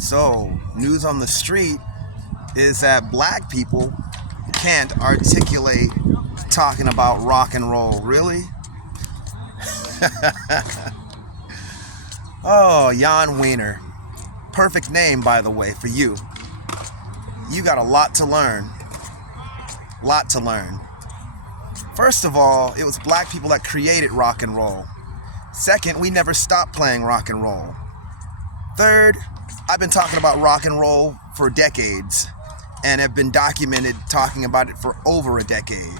So, news on the street is that black people can't articulate talking about rock and roll. Really? Oh, Jan Wiener. Perfect name, by the way, for you. You got a lot to learn. Lot to learn. First of all, it was black people that created rock and roll. Second, we never stopped playing rock and roll. Third, I've been talking about rock and roll for decades and have been documented talking about it for over a decade.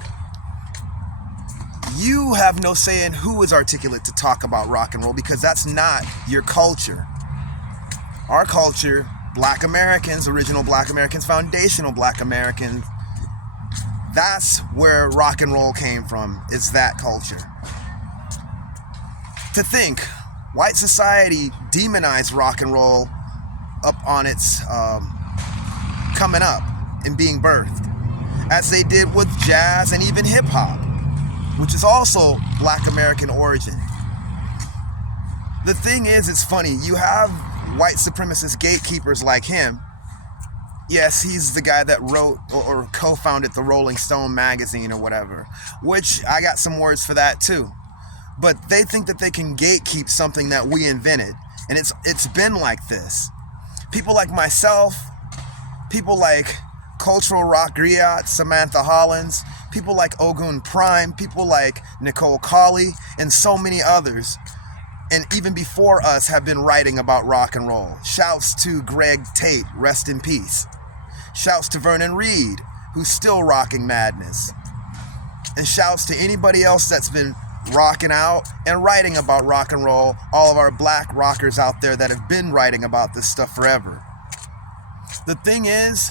You have no say in who is articulate to talk about rock and roll because that's not your culture. Our culture, black Americans, original black Americans, foundational black Americans, that's where rock and roll came from, is that culture. To think, white society demonized rock and roll up on its coming up and being birthed, as they did with jazz and even hip hop, which is also black American origin. The thing is, it's funny, you have white supremacist gatekeepers like him. Yes, he's the guy that wrote or co-founded the Rolling Stone magazine or whatever, which I got some words for that too. But they think that they can gatekeep something that we invented, and it's been like this. People like myself, people like Cultural Rock Griot, Samantha Hollins, people like Ogun Prime, people like Nicole Colley, and so many others, and even before us, have been writing about rock and roll. Shouts to Greg Tate, rest in peace. Shouts to Vernon Reid, who's still rocking madness. And shouts to anybody else that's been rocking out and writing about rock and roll, all of our black rockers out there that have been writing about this stuff forever. The thing is,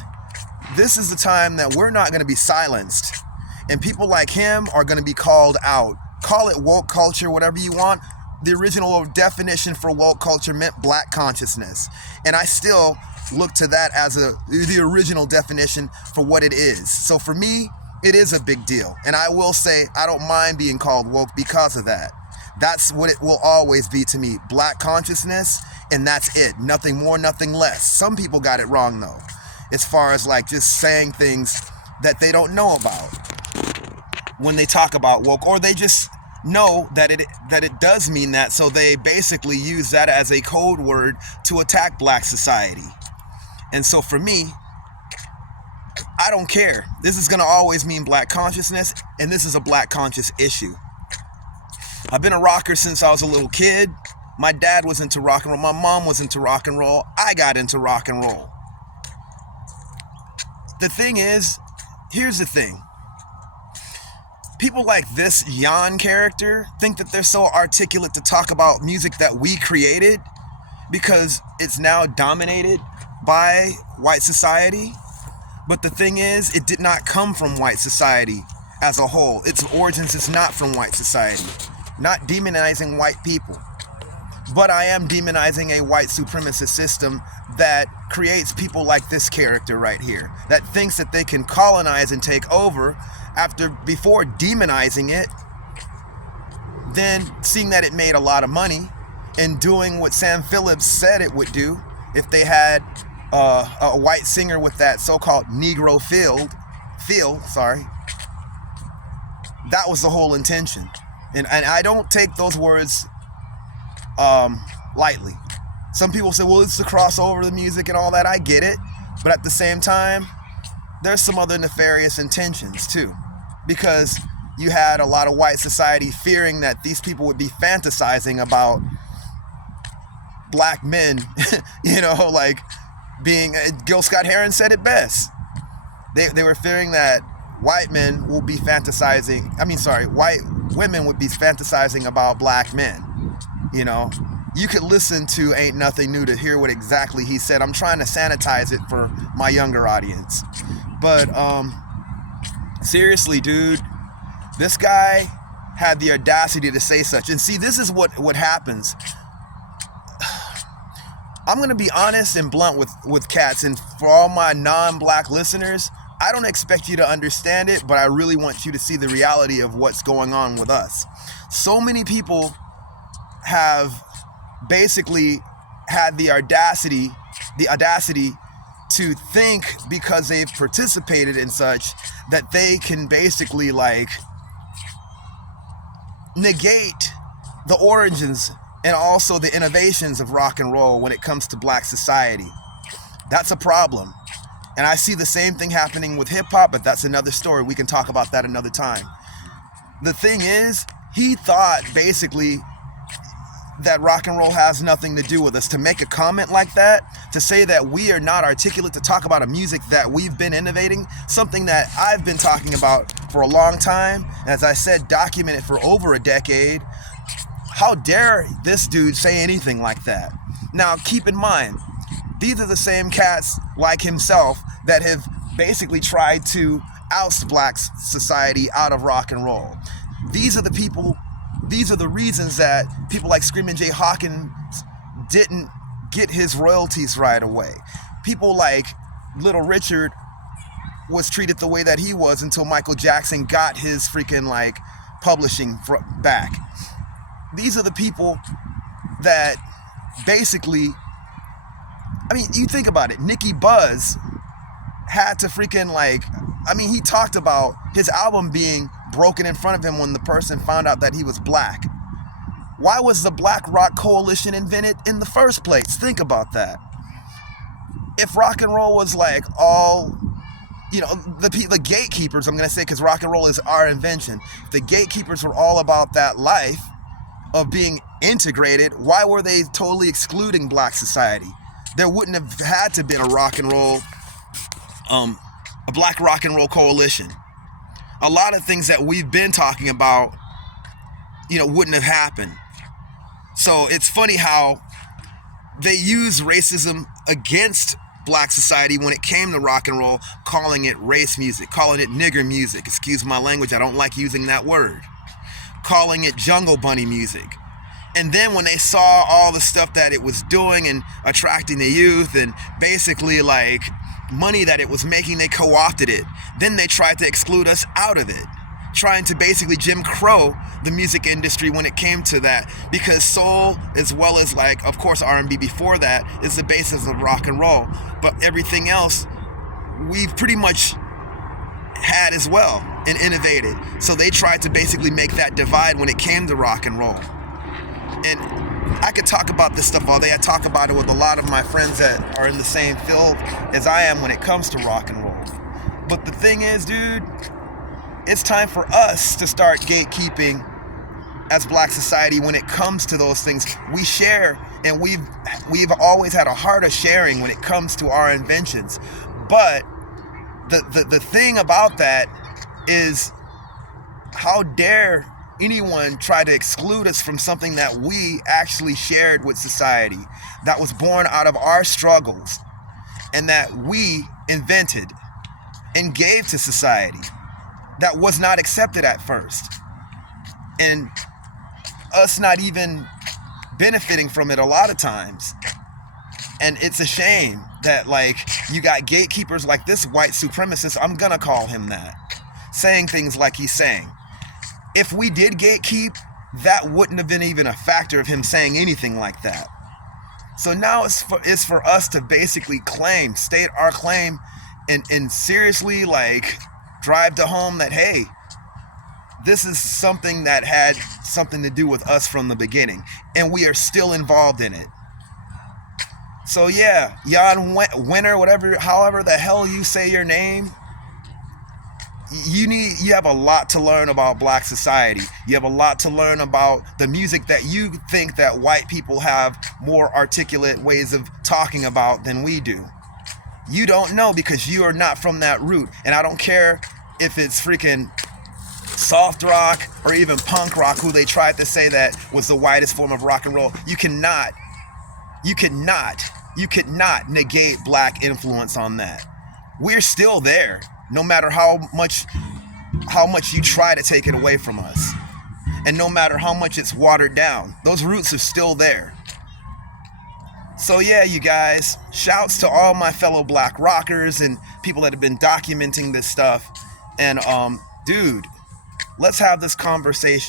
this is the time that we're not going to be silenced, and people like him are going to be called out. Call it woke culture, whatever you want. The original definition for woke culture meant black consciousness, and I still look to that as the original definition for what it is. So for me, it is a big deal, and I will say I don't mind being called woke because of that. That's what it will always be to me, black consciousness, and that's it. Nothing more, nothing less. Some people got it wrong though, as far as like just saying things that they don't know about when they talk about woke, or they just know that it does mean that, so they basically use that as a code word to attack black society. And so for me, I don't care. This is going to always mean black consciousness, and this is a black conscious issue. I've been a rocker since I was a little kid. My dad was into rock and roll. My mom was into rock and roll. I got into rock and roll. The thing is, here's the thing. People like this Jan character think that they're so articulate to talk about music that we created because it's now dominated by white society. But the thing is, it did not come from white society as a whole. Its origins is not from white society. Not demonizing white people. But I am demonizing a white supremacist system that creates people like this character right here, that thinks that they can colonize and take over before demonizing it, then seeing that it made a lot of money and doing what Sam Phillips said it would do if they had a white singer with that so-called Negro feel. That was the whole intention. And I don't take those words lightly. Some people say, well, it's the crossover, the music and all that. I get it. But at the same time, there's some other nefarious intentions too. Because you had a lot of white society fearing that these people would be fantasizing about black men, like being, Gil Scott-Heron said it best. They were fearing that white women would be fantasizing about black men. You could listen to Ain't Nothing New to hear what exactly he said. I'm trying to sanitize it for my younger audience. But seriously, dude, this guy had the audacity to say such. And see, this is what happens. I'm going to be honest and blunt with cats, and for all my non-black listeners, I don't expect you to understand it, but I really want you to see the reality of what's going on with us. So many people have basically had the audacity the audacity to think because they've participated in such that they can basically like negate the origins and also the innovations of rock and roll when it comes to black society. That's a problem. And I see the same thing happening with hip hop, but that's another story. We can talk about that another time. The thing is, he thought basically that rock and roll has nothing to do with us. To make a comment like that, to say that we are not articulate to talk about a music that we've been innovating, something that I've been talking about for a long time, as I said, documented for over a decade. How dare this dude say anything like that? Now, keep in mind, these are the same cats like himself that have basically tried to oust black society out of rock and roll. These are the people, these are the reasons that people like Screamin' Jay Hawkins didn't get his royalties right away. People like Little Richard was treated the way that he was until Michael Jackson got his freaking like publishing back. These are the people that basically, I mean, you think about it, Nicky Buzz had to freaking like, I mean, he talked about his album being broken in front of him when the person found out that he was black. Why was the Black Rock Coalition invented in the first place? Think about that. If rock and roll was like all, you know, the gatekeepers, I'm going to say, because rock and roll is our invention. If the gatekeepers were all about that life of being integrated, why were they totally excluding black society? There wouldn't have had to been a rock and roll, a black rock and roll coalition. A lot of things that we've been talking about, you know, wouldn't have happened. So it's funny how they use racism against black society when it came to rock and roll, calling it race music, calling it nigger music. Excuse my language, I don't like using that word. Calling it jungle bunny music. And then when they saw all the stuff that it was doing and attracting the youth and basically like money that it was making, they co-opted it. Then they tried to exclude us out of it, trying to basically Jim Crow the music industry when it came to that, because soul, as well as like, of course, R&B before that, is the basis of rock and roll. But everything else we've pretty much had as well and innovated. So they tried to basically make that divide when it came to rock and roll. And I could talk about this stuff all day. I talk about it with a lot of my friends that are in the same field as I am when it comes to rock and roll. But the thing is, dude, it's time for us to start gatekeeping as black society when it comes to those things. We share, and we've always had a heart of sharing when it comes to our inventions. But the thing about that is, how dare anyone try to exclude us from something that we actually shared with society, that was born out of our struggles, and that we invented and gave to society, that was not accepted at first, and us not even benefiting from it a lot of times. And it's a shame that like you got gatekeepers like this white supremacist, I'm gonna call him that, saying things like he's saying. If we did gatekeep, that wouldn't have been even a factor of him saying anything like that. So now it's for us to basically state our claim, and seriously like drive to home that, hey, this is something that had something to do with us from the beginning, and we are still involved in it. So yeah, jann, wenners, however the hell you say your name, you have a lot to learn about black society. You have a lot to learn about the music that you think that white people have more articulate ways of talking about than we do. You don't know because you are not from that root. And I don't care if it's freaking soft rock or even punk rock, who they tried to say that was the widest form of rock and roll. You cannot negate black influence on that. We're still there, no matter how much you try to take it away from us, and no matter how much it's watered down. Those roots are still there. So yeah, you guys, shouts to all my fellow black rockers and people that have been documenting this stuff. And dude, let's have this conversation.